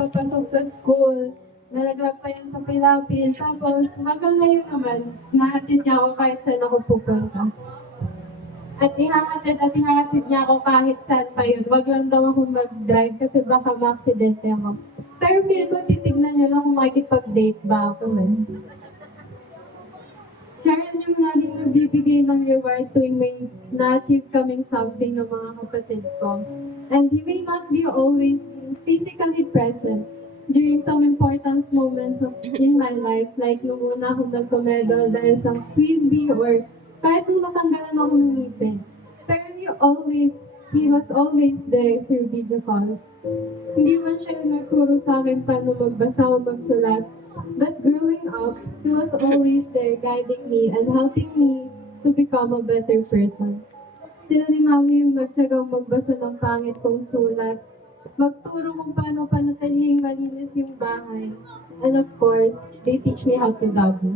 papasok sa school, nalaglag pa yun sa pilapil. Tapos hanggang ngayon naman, nahatid niya ako kahit saan ako pupunta. At ihahatid niya ako kahit saan pa yun. Wag lang daw ako mag-drive kasi baka ma-aksidente ako. Pero feel ko titignan niya lang kung makikipag-date ba ako eh. Siya rin yung laging nagbibigay ng reward tuwing may na-achieve kaming something ng mga kapatid ko. And he may not be always physically present during some important moments in my life, like nung una akong nagko-medal dahil sa quiz bee or kahit nung natanggalan ako ng ngipin. Pero he was always there through video calls. Hindi man siya yung nagturo sa akin paano magbasa o magsulat, but growing up, he was always there guiding me and helping me to become a better person. Sila ni Mami yung nagtsagang magbasa ng pangit kong sulat, magturo kung paano panatilihing malinis yung bahay, and of course, they teach me how to doggy.